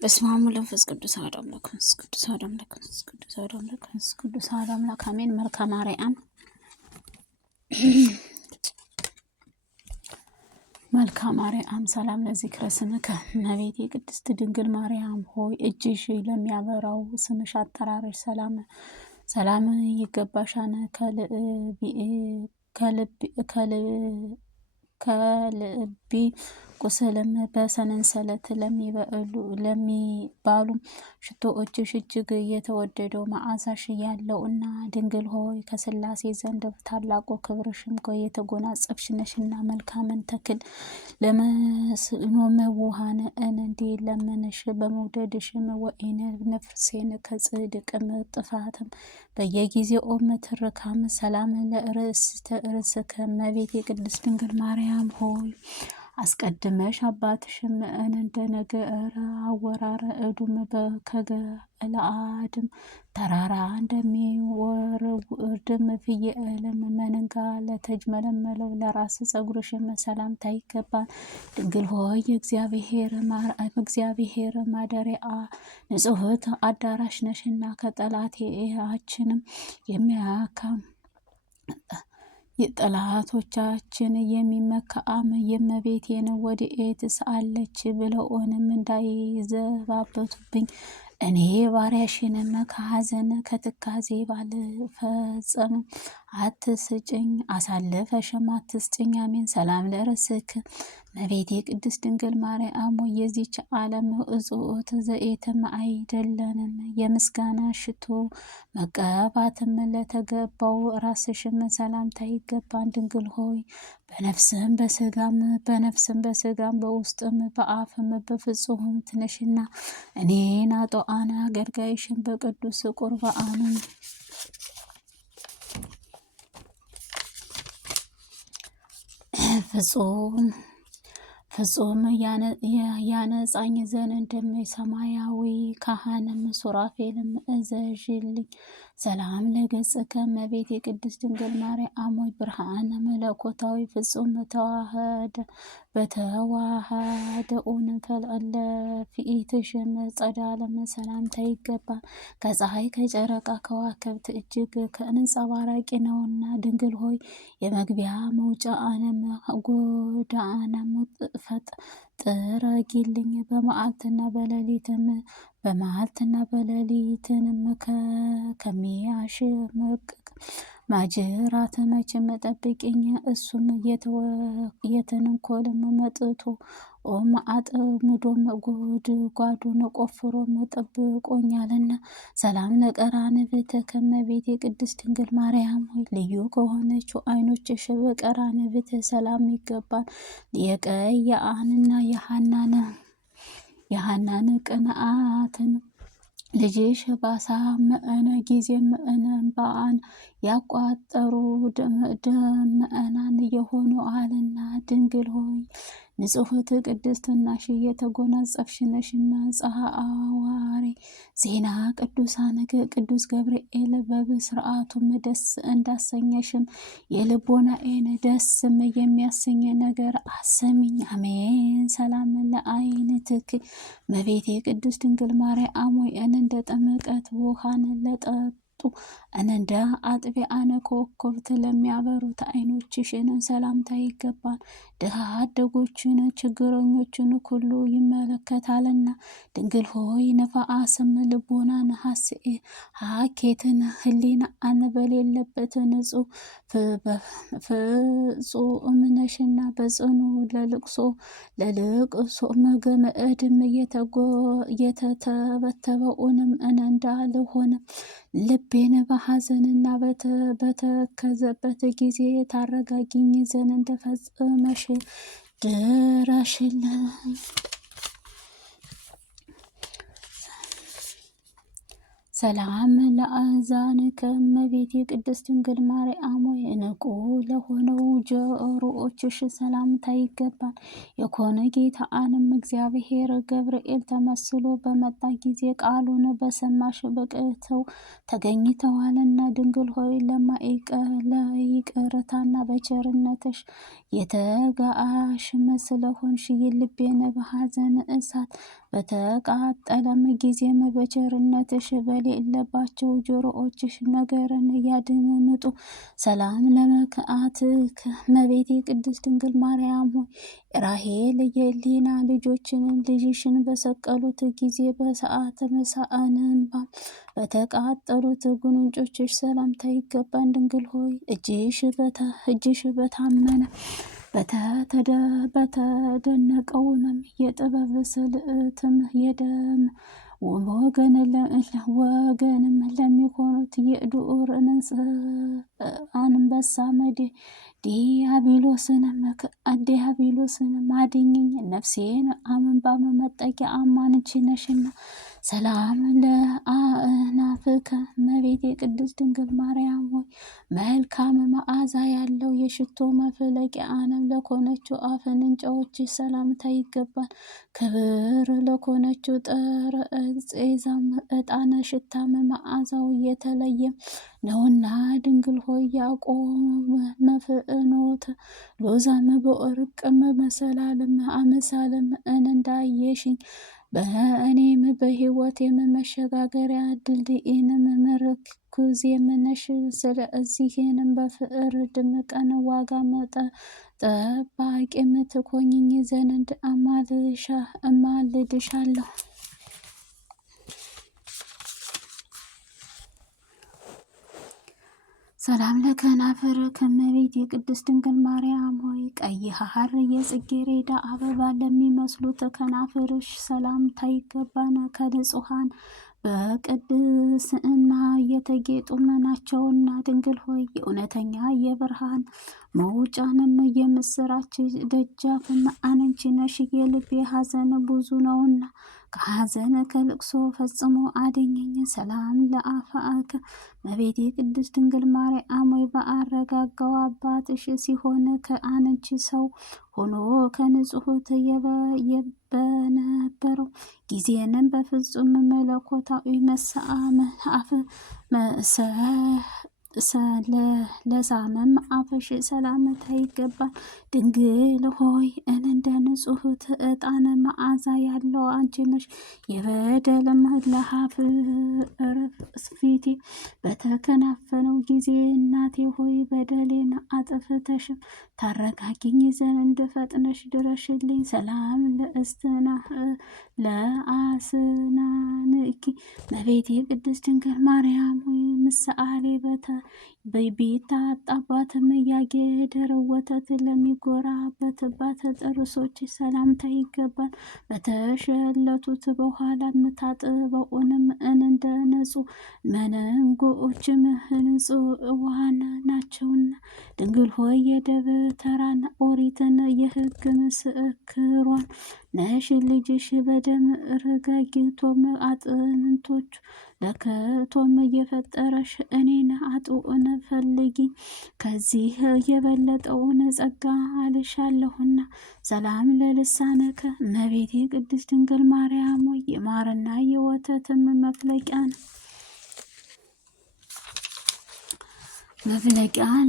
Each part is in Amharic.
በስመ አብ ወወልድ ወመንፈስ ቅዱስ አሐዱ አምላክ ቅዱስ አሐዱ አምላክ ቅዱስ አሐዱ አምላክ ቅዱስ አሐዱ አምላክ አሜን። መልክአ ማርያም መልክአ ማርያም ሰላም ለዚክረ ስምከ እመቤቴ ቅድስት ድንግል ማርያም ሆይ እጅሽ ለሚያበራው ስምሽ አጠራርሽ ሰላም ይገባሻል። ከልቢ ቁስልም በሰንሰለት ለሚባሉ ሽቶዎችሽ እጅግ የተወደደው መዓዛሽ ያለውና ድንግል ሆይ ከሥላሴ ዘንድ ታላቁ ክብርሽም የተጎናጸፍሽ ነሽና መልካምን ተክል ለመውሃን እንዲ ለምንሽ በመውደድሽም ወይን ነፍሴን ከጽድቅም ጥፋትም በየጊዜውም ትርካም ሰላም ለርእስከ እመቤቴ ቅድስት ድንግል ማርያም ሆይ አስቀድመሽ አባትሽም እንደነገረ አወራረ እዱም ከገለአድም ተራራ እንደሚወርድም ፍየልም መንጋ ለተጅመለመለው ለራስ ጸጉርሽም ሰላምታ ይገባል። ድንግል ሆይ እግዚአብሔር ማደሪያ ንጽሕት አዳራሽ ነሽና ከጠላቴያችንም የሚያካም የጠላቶቻችን የሚመካም የእመቤቴን ወዴትስ አለች ብለውንም እንዳይዘባበቱብኝ እኔ ባሪያሽንም ከሐዘን ከትካዜ ባልፈጸም አትስጭኝ፣ አሳልፈሽም አትስጭኝ። አሜን። ሰላም ለርእስክ እመቤቴ ቅድስት ድንግል ማርያም የዚች ዓለም እጽዋት ዘይትም አይደለንም የምስጋና ሽቶ መቀባትም ለተገባው ራስሽም ሰላምታ ይገባን። ድንግል ሆይ በነፍስም በስጋም በውስጥም በአፍም በፍጹም ትነሽና እኔን አጦአና አገልጋይሽን በቅዱስ ቁርባንም ፍጹም ያነጻኝ ዘንድ ሰማያዊ ካህንም ሱራፌልም እዘዥልኝ። ሰላም ለገጽከ እመቤቴ ቅድስት ድንግል ማርያም ብርሃነ መለኮታዊ ፍጹም በተዋሃደውን ለፊትሽም ጸዳለም ሰላምታ ይገባል። ከፀሐይ ከጨረቃ ከዋክብት እጅግ ከአንጸባራቂ ነውና ድንግል ሆይ የመግቢያ መውጫ አለም ጎዳናም ጥረጊልኝ። በመዓልትና በሌሊትንም ከሚያሽመቅቅ ማጅራት መቼም ጠብቂኝ። እሱም የተንኮልም መጥቶ አጥምዶም ጉድጓዱን ቆፍሮም ጠብቆኛልና። ሰላም ለቀራንብትከ እመቤቴ ቅድስት ድንግል ማርያም ሆይ ልዩ ከሆነችው ዓይኖችሽ በቀራንብት ሰላም ይገባል። የቀያአንና የሐናን ቅንዓትን ልጅሽ ባሳመነ ጊዜም እንባን ያቋጠሩ ደመናን የሆኑ አለና ድንግል ሆይ ንጽሕት ቅድስትናሽ የተጎናጸፍሽ ነሽና። ጸሐዋሪ ዜና ቅዱስ ገብርኤል በብስርዓቱም ደስ እንዳሰኘሽም የልቦናዬን ደስም የሚያሰኝ ነገር አሰሚኝ። አሜን። ሰላም ለዓይንትኪ እመቤቴ ቅድስት ድንግል ማርያም እንደ ጥምቀት ውሃን ለጠጡ እንደ አጥቢያነ ኮከብት ለሚያበሩት ዓይኖችሽን ሰላምታ ይገባል። ድሃ አደጎችን ችግረኞችን ሁሉ ይመለከታልና ድንግል ሆይ ነፋስም ልቦናን ሀኬትን ሕሊናን በሌለበት ንጹሕ ፍጹም ነሽና በጽኑ ለልቅሶ ገመድም የተተበተበውንም እንዳልሆነ ልቤን በሐዘንና በተከዘበት ጊዜ ታረጋጊኝ ዘንድ እንደፈጽመሽ ድረሽልኝ። ሰላም ለአዛንከ እመቤቴ ቅድስት ድንግል ማርያም ሆይ ንቁ ለሆነው ጆሮዎችሽ ሰላምታ ይገባል። የኮነ ጌታንም እግዚአብሔር ገብርኤል ተመስሎ በመጣ ጊዜ ቃሉን በሰማሽ በቅተው ተገኝተዋልና ድንግል ሆይ ለይቅርታና በቸርነትሽ የተጋአሽም ስለሆንሽ የልቤን በሐዘን እሳት በተቃጠለም ጊዜም በቸርነትሽ በሌለባቸው ጆሮዎችሽ ነገርን ያድምጡ። ሰላም ለመክአትከ እመቤቴ ቅድስት ድንግል ማርያም ሆይ ራሄል የሊና ልጅሽን በሰቀሉት ጊዜ በሰዓተ መሳእንባ በተቃጠሉት ጉንጮችሽ ሰላምታ ይገባን። ድንግል ሆይ እጅሽ በታመነ በተደነቀውንም የጥበብ ስልትም የደም ወገንም ለሚሆኑት የዱር አንበሳ ዲያብሎስንም አድኝኝ። ነፍሴን አመንባ መጠጊያ አማንቺ ነሽና። ሰላም ለአእናፍከ እመቤቴ ቅድስት ድንግል ማርያም ሆይ መልካም መዓዛ ያለው የሽቶ መፍለቂያንም ለኮነችው አፍንጫዎች ሰላምታ ይገባል። ክብር ለኮነችው ጠረጴዛም ዕጣነ ሽታም መዓዛው የተለየ ነውና ድንግል ሆይ ያዕቆብ መፍኖተ ሎዛም በወርቅም መሰላልም አመሳልም እንዳየሽኝ በእኔም በሕይወቴም መሸጋገሪያ ድልድይንም ምርኩዜም ነሽ። ስለዚህንም በፍርድም ቀን ዋጋ ጠባቂም ትሆኚኝ ዘንድ እማልድሻለሁ። ሰላም ለከናፍርከ እመቤቴ ቅድስት ድንግል ማርያም ሆይ ቀይ ሐር የጽጌረዳ አበባ ለሚመስሉት ከናፍርሽ ሰላምታ ይገባን። ከንጹሐን በቅድስና የተጌጡ ናቸውና ድንግል ሆይ የእውነተኛ የብርሃን መውጫንም የምስራች ደጃፍም አንቺ ነሽ። የልቤ ሐዘን ብዙ ነውና ከሐዘን ከልቅሶ ፈጽሞ አድኘኝ። ሰላም ለአፍአከ እመቤቴ ቅድስት ድንግል ማርያም ሆይ በአረጋጋው አባትሽ ሲሆን ከአንቺ ሰው ሆኖ ከንጹሕት በነበረው ጊዜንም በፍጹም መለኮታዊ ለሳመም አፍሽ ሰላምታ ይገባል። ድንግል ሆይ እንደ ንጹሕት ዕጣን መዓዛ ያለው አንቺ ነሽ። የበደልም ለሀፍ ፊቴ በተከናፈነው ጊዜ እናቴ ሆይ በደሌን አጥፍተሽም ታረጋጊኝ ዘንድ ፈጥነሽ ድረሽልኝ። ሰላም ለአስናንኪ እመቤቴ ቅድስት ድንግል ማርያም ሆይ ምሳሌ ቢታጣባትም ያጌደረ ወተት ለሚጎራበትባት ጥርሶች ሰላምታ ይገባል። በተሸለቱት በኋላ ታጥበውንም እንደ ንጹሕ መንጎዎችም ንጹሐን ናቸውና ድንግል ሆይ የደብተራን ኦሪትን የሕግ ምስክሯን ነሽ። ልጅሽ በደም ረጋጊቶም አጥንቶች ለከቶም የፈጠረሽ እኔን አጥኡን ፈልጊ ከዚህ የበለጠውን ጸጋ አልሻለሁና። ሰላም ለልሳነከ እመቤቴ ቅድስት ድንግል ማርያም ሆይ የማርና የወተትም መፍለቂያ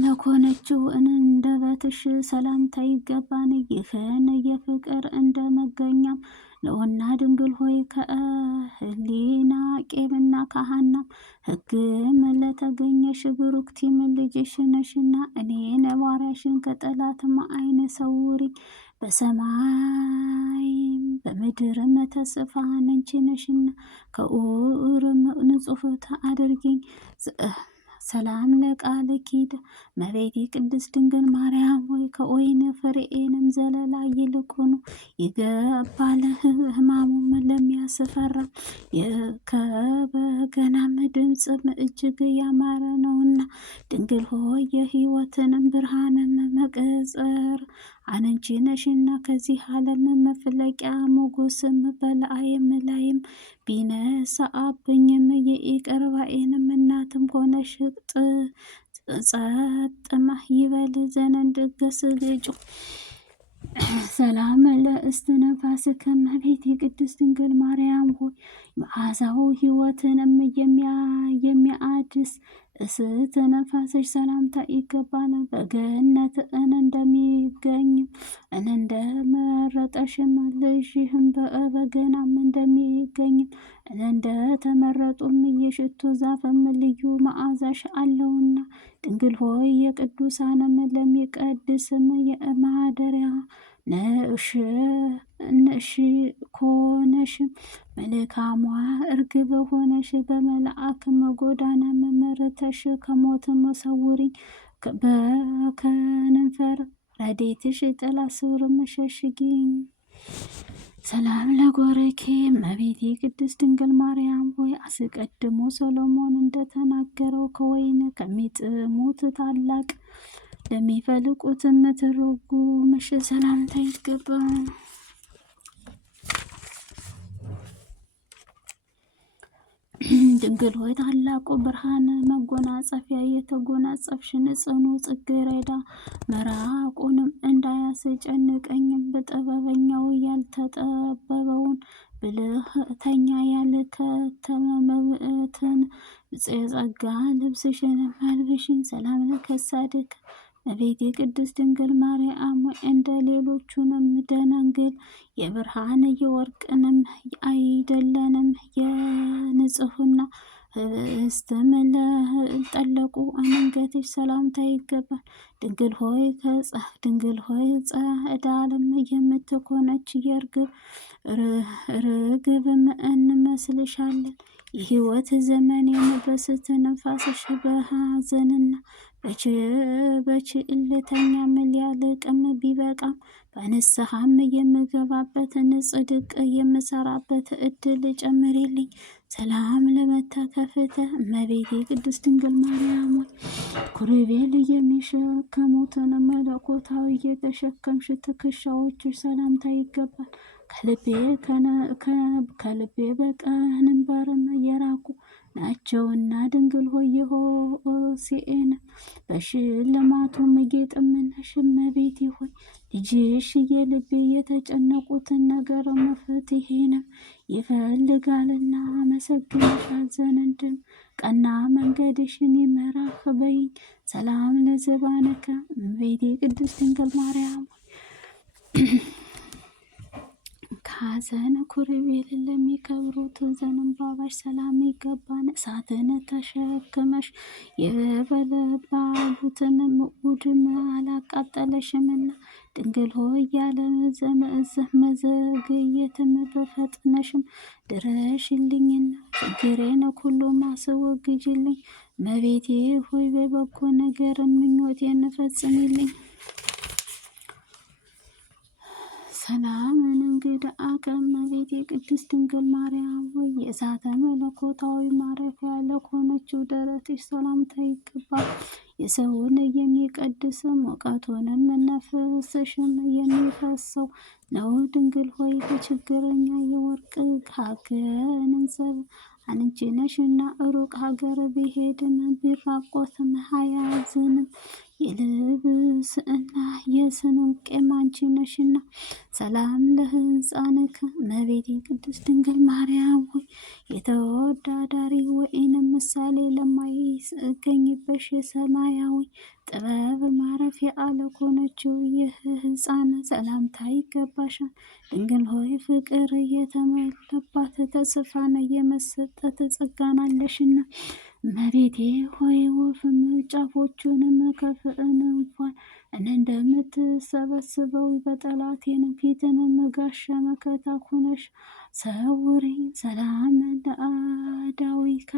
ለኮነችው እንደበትሽ ሰላምታ ይገባን። ይህን የፍቅር እንደ መገኛም ነውና ድንግል ሆይ ከህሊና ቄብና ካህናም ሕግም ለተገኘሽ ብሩክቲም ልጅሽ ነሽና እኔን ባሪያሽን ከጠላትም ዓይን ሰውሪ። በሰማይም በምድርም ተስፋ አንቺ ነሽና ከኡርም ንጹሕት አድርጊኝ። ሰላም ለቃል ኪድ እመቤቴ ቅድስት ድንግል ማርያም ሆይ ከወይን ፍሬኤንም ዘለላ ይልቁኑ ይገባል። ሕማሙም ለሚያስፈራ ከበገናም ድምፅም እጅግ ያማረ ነውና ድንግል ሆይ የሕይወትንም ብርሃንም መቅጸር አንቺ ነሽና ከዚህ ዓለም መፍለቂያ ሞገስም በላይም ላይም ቢነሳብኝም የይቅር ባይንም እናትም ሆነሽ ጸጥማ ይበል ዘንድ ገስግጩ ሰላም ለእስትንፋስከ እመቤቴ ቅድስት ድንግል ማርያም ሆይ መዓዛው ሕይወትንም የሚያድስ እስትንፋስሽ ሰላምታ ይገባል። በገነት እንደሚገኝም እንደመረጠሽም ልጅህም በበገናም እንደሚገኝም እንደተመረጡም የሽቱ ዛፍም ልዩ መዓዛሽ አለውና ድንግል ሆይ የቅዱሳንም ለሚቀድስም የማደሪያ ነሽ ኮነሽም መልካሟ እርግብ ሆነሽ በመልአክም ጎዳና መመረተሽ ከሞትም ሰውሪኝ በከንፈር ረድኤትሽ ጥላ ስር ሸሽጊኝ። ሰላም ለጎረኬ እመቤቴ ቅድስት ድንግል ማርያም ሆይ አስቀድሞ ሰሎሞን እንደተናገረው ከወይን ከሚጥሙት ታላቅ ለሚፈልቁትም ትርጉምሽ ሰላምታ ይገባል። ድንግል ሆይ ታላቁ ብርሃን መጎናጸፊያ የተጎናጸፍሽን ጽኑ ጽጌረዳ መራቁንም እንዳያስጨንቀኝም በጥበበኛው ያልተጠበበውን ብልህተኛ ያልከተመመብትን የጸጋ ልብስሽን መልብሽን ሰላም ለከሳድክ እመቤቴ ቅድስት ድንግል ማርያም እንደ ሌሎቹንም ደናግል የብርሃን የወርቅንም አይደለንም የንጽህና ህብስትም ለጠለቁ አንገትሽ ሰላምታ ይገባል። ድንግል ሆይ ጸዳልም የምትኮነች የርግብ ርግብም እንመስልሻለን። የህይወት ዘመኔን በስትንፋስሽ በሐዘንና በችልተኛም ሊያልቅም ቢበቃም በንስሐም የምገባበትን ጽድቅ የምሰራበት እድል ጨምሬልኝ። ሰላም ለመታከፍተ እመቤቴ ቅድስት ድንግል ማርያም ሆይ ኩሩቤል የሚሸከሙትን መለኮታዊ የተሸከምሽ ትከሻዎችሽ ሰላምታ ይገባል። ከልቤ በቀንበርም የራቁ ናቸውና ድንግል ሆይ የሆሴዕን በሽልማቱም ጌጥም ነሽ። እመቤቴ ሆይ ልጅሽ የልቤ የተጨነቁትን ነገር መፍትሄንም ይፈልጋልና አመሰግንሻል ዘንድም ቀና መንገድሽን ይመራህ በይኝ። ሰላም ለዘባነከ እመቤቴ ቅድስት ድንግል ማርያም ከሐዘን ኩሩቤልን ለሚከብሩት ዘንባባሽ ሰላም ይገባን። እሳትን ተሸክመሽ የበለባሉትን ውድም አላቃጠለሽምና ድንግል ሆይ ያለ መዘግየትም በፈጥነሽም ድረሽልኝና ችግሬን ሁሉም አስወግጅልኝ። እመቤቴ ሆይ በበጎ ነገር ምኞቴን ፈጽሚልኝ። ሰላም እንግዳ ከእመቤቴ ቅድስት ድንግል ማርያም ሆይ የእሳተ መለኮታዊ ማረፊያ ለሆነችው ደረትሽ ሰላምታ ይገባል። የሰውን የሚቀድስ ሙቀቱንም ነፍስሽም የሚፈሰው ነው። ድንግል ሆይ በችግረኛ የወርቅ ገንዘብ አንቺ ነሽና ሩቅ ሀገር ቢሄድም ቢራቆትም አያዝንም። የልብስና የስንቄም አንቺ ነሽና ሰላም ለሕፃንከ እመቤቴ ቅድስት ድንግል ማርያም ሆይ የተወዳዳሪ ወይንም ምሳሌ ለማይገኝበሽ የሰማያዊ ጥበብ ማረፊያ ለሆነችው ይህ ሕፃን ሰላምታ ይገባሻል። ድንግል ሆይ ፍቅር የተሞላባት ተስፋን የመሰጠት ጸጋን አለሽና እመቤቴ ሆይ ወፍም ጫፎቹንም ከፍእን እንኳን እንደምትሰበስበው በጠላቴን ፊትንም ጋሻ መከታ ሆነሽ ሰውሪኝ። ሰላም ለአዳዊከ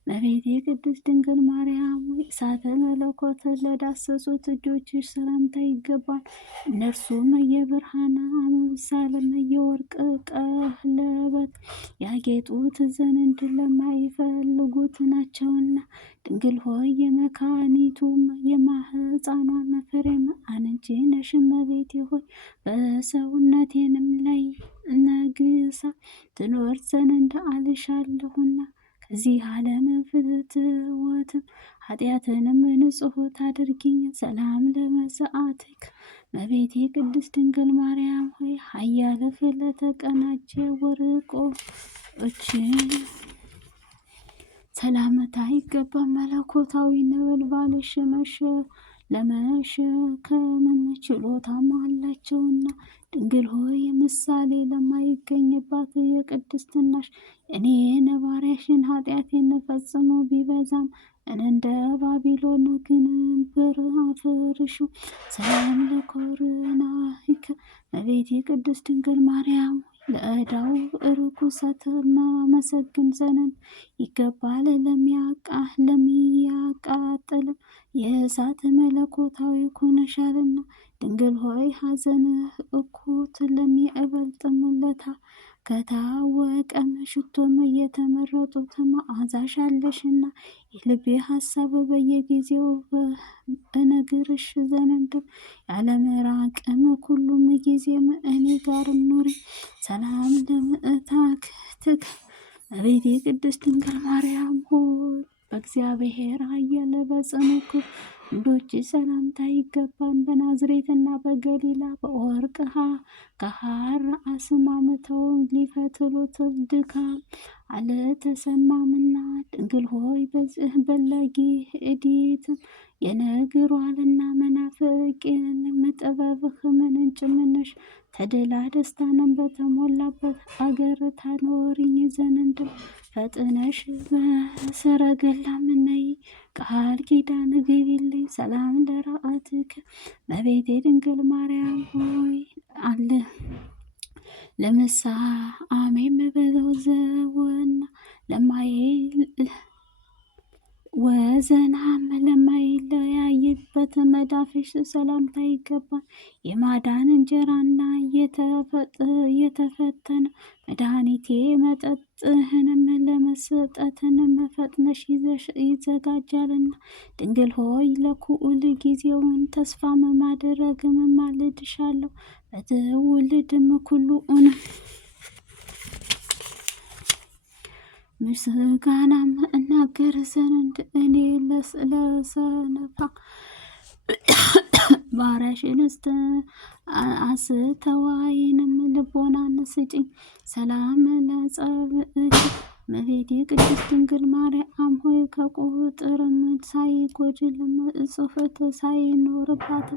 እመቤቴ ቅድስት ድንግል ማርያም እሳተ መለኮት ለዳሰሱት እጆችሽ ሰላምታ ይገባል። እነርሱም የብርሃን አምሳልም የወርቅ ቀለበት ያጌጡት ዘንድ ለማይፈልጉት ናቸውና። ድንግል ሆይ የመካኒቱም የማህፀኗ ፍሬም አንቺ ነሽ። እመቤቴ ሆይ በሰውነቴንም ላይ ነግሳ ትኖር ዘንድ አልሻለሁና ከዚህ ዓለም ፍትወትም ኃጢአትንም ንጹሕ ታድርጊኝ። ሰላም ለመሥዋዕትክ እመቤቴ ቅድስት ድንግል ማርያም ሆይ ኃያል ለተቀናጀ ወርቆችን ሰላምታ ይገባል። መለኮታዊ ነበልባልሽ ለመሸከምም ችሎታም አላቸውና። ድንግል ሆይ ምሳሌ ለማይገኝባት የቅድስትናሽ እኔ ባሪያሽን ኃጢአቴን ፈጽሞ ቢበዛም እንደ ባቢሎን ግንብር አፍርሹ። ሰላም ለኮርናይከ እመቤቴ ቅድስት ድንግል ማርያም ለዕዳው ርኩሰት ማመሰግን ዘንድ ይገባል። ለሚያቃጥል የእሳት መለኮታዊ ኮነሻልና። ድንግል ሆይ ሐዘን እኩት ለሚበልጥምለታ ከታወቀም ሽቶም እየተመረጡት መዓዛሽ አለሽና የልቤ ሀሳብ በየጊዜው በነግርሽ ዘንድም ያለመራቅም ሁሉም ጊዜም እኔ ጋር ኑሪ። ሰላም ለምእታክትክ እመቤቴ ቅድስት ድንግል ማርያም ሆይ በእግዚአብሔር ኃያል በጽኑ ክንዶች ሰላምታ ይገባን። በናዝሬትና በገሊላ በወርቅ ከሐር አስማምተው ሊፈትሉት ድካም አልተሰማምና። ድንግል ሆይ በዚህ በለጊ እዲት የነግሯልና መናፍቅን ጥበብህ ምንጭ ምንሽ ተድላ ደስታንም በተሞላበት አገር ታኖሪኝ ዘንድ ፈጥነሽ በሰረገላም ነይ ቃል ኪዳን ግቢልኝ። ሰላም ለራአትክ እመቤቴ ድንግል ማርያም ሆይ አለ ለምሳሜም በዘወና ወዘናም ለማይለያይበት መዳፍሽ ሰላምታ ይገባል። የማዳን እንጀራና የተፈተነ መድኃኒቴ መጠጥህንም ለመስጠትንም ፈጥነሽ ይዘጋጃልና። ድንግል ሆይ ለኩል ጊዜውን ተስፋም ማድረግም ማልድሻለሁ። በትውልድም ኩሉን ምስጋናም እናገር ዘንድ እኔ ለሰነፋ ባሪያሽንስት አስተዋይንም ልቦናን ስጪኝ። ሰላም ለጸብእኪ እመቤቴ ቅድስት ድንግል ማርያም ሆይ ከቁጥርም ሳይጎድልም ጽሕፈት ሳይኖርባት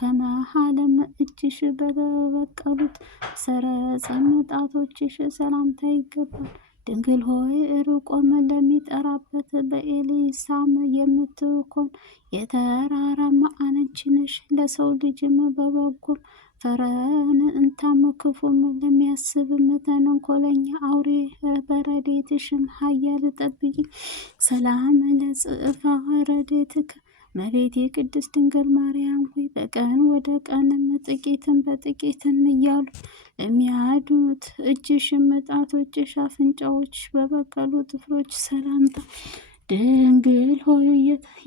ከመሃልም እጅሽ በተበቀሉት ሰረጸም ጣቶችሽ ሰላምታ ይገባል። ድንግል ሆይ ርቆም ለሚጠራበት በኤሊሳም የምትኮን የተራራማ አንቺ ነሽ። ለሰው ልጅም በበጎም ፈረን እንታም ክፉም ለሚያስብም ተንኮለኛ አውሬ በረዴትሽም ኃያል ጠብቂ። ሰላም ለጽፋ ረዴትክ እመቤቴ ቅድስት ድንግል ማርያም ሆይ በቀን ወደ ቀንም ጥቂትም በጥቂትም እያሉ ለሚያድኑት እጅሽም ጣቶችሽ አፍንጫዎች በበቀሉ ጥፍሮች ሰላምታ ድንግል ሆይ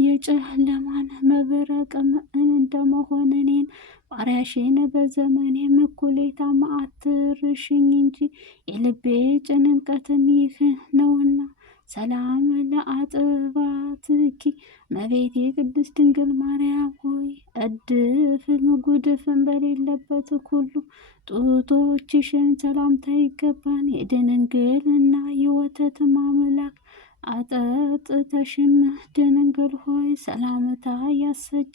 የጨለማን መብረቅም እንደመሆን እኔን ባሪያሽን በዘመኔ እኩሌታ አትርሽኝ እንጂ የልቤ ጭንቀትም ይህ ነውና። ሰላም ለአጥባትኪ እመቤቴ ቅድስት ድንግል ማርያም ሆይ እድፍም ጉድፍም በሌለበት ሁሉ ጡቶችሽን ሰላምታ ይገባን። የድንግልና የወተት አምላክ አጠጥተሽም ድንግል ሆይ ሰላምታ ያሰጭ።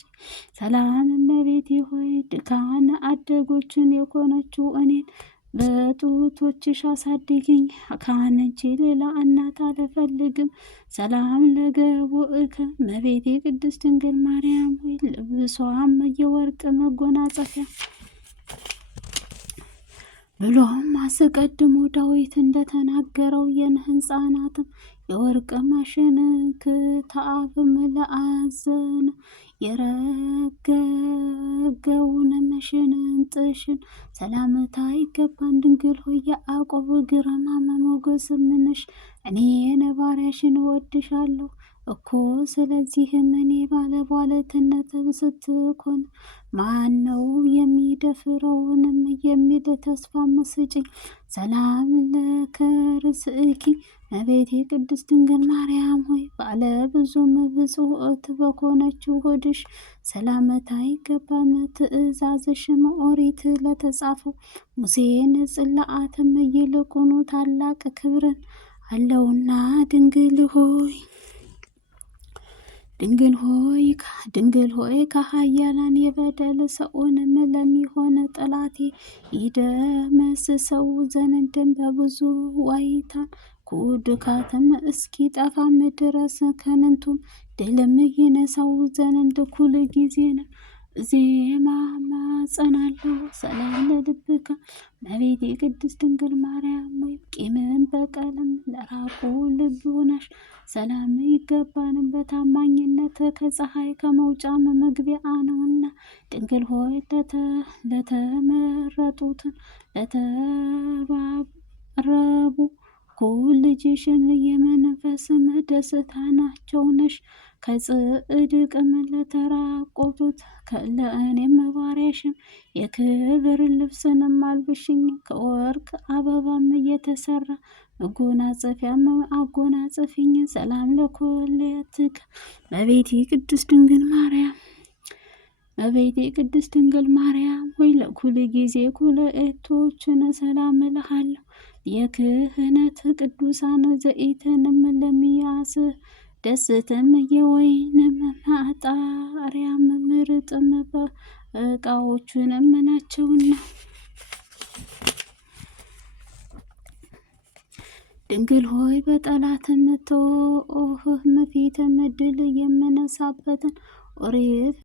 ሰላም እመቤቴ ሆይ ድካነ አደጎችን የሆነችው እኔን በጡቶችሽ አሳድጊኝ። ከአንቺ ሌላ እናት አልፈልግም። ሰላም ለገቦእከ እመቤቴ ቅድስት ድንግል ማርያም ሆይ ልብሷም የወርቅ መጎናጸፊያ ብሎም አስቀድሞ ዳዊት እንደተናገረው የሕፃናትም የወርቅ ማሽን ክታብም ለአዘን የረገገውን ሽንጥሽን ሰላምታ ይገባን ድንግል ሆይ የያዕቆብ ግርማ ሞገስ ምንሽ እኔ ባሪያሽን እወድሻለሁ እኮ። ስለዚህም እኔ ባለሟልነት ስትኮን ማን ነው የሚደፍረውንም የሚል ተስፋ መስጭኝ። ሰላም ለከርስኪ እመቤቴ ቅድስት ድንግል ማርያም ሆይ ባለ ብዙም ብፁዕት በሆነችው ሆድሽ ሰላምታ ይገባን። ትእዛዝሽም ኦሪት ለተጻፈው ሙሴን ጽላአትም ይልቁኑ ታላቅ ክብርን አለውና ድንግል ሆይ ከኃያላን የበደል ሰውንም ለሚሆን ጠላቴ ይደመስሰው ዘንድም በብዙ ዋይታን ኩድካትም እስኪ ጠፋም ድረስ ከንንቱም ድልም ይነሳው ዘንድ ኩል ጊዜንም ዜማ ማጸናለሁ። ሰላም ለልብከ እመቤቴ ቅድስት ድንግል ማርያም ሆይ ቂምን በቀልም ለራቁ ልቡናሽ ሰላም ይገባንም። በታማኝነት ከፀሐይ ከመውጫም መግቢያ ነውና ድንግል ሆይ ለተመረጡትን ለተባረቡ ልጅሽን የመንፈስም ደስታ ናቸው ነሽ። ከጽድቅም ለተራቆቱት ለእኔም ባሪያሽም የክብር ልብስንም አልብሽኝ። ከወርቅ አበባም እየተሰራ መጎናጸፊያም አጎናጸፊኝ። ሰላም ለኮሌትከ እመቤቴ ቅድስት ድንግል ማርያም ሆይ ለኩል ጊዜ ኩልኤቶችን ሰላም እልሃለሁ። የክህነት ቅዱሳን ዘይትንም ለሚያስ ደስትም የወይንም ማጣሪያም ምርጥም እቃዎቹንም ናቸውና ድንግል ሆይ በጠላትም ፊትም ድል የምነሳበትን ኦሪት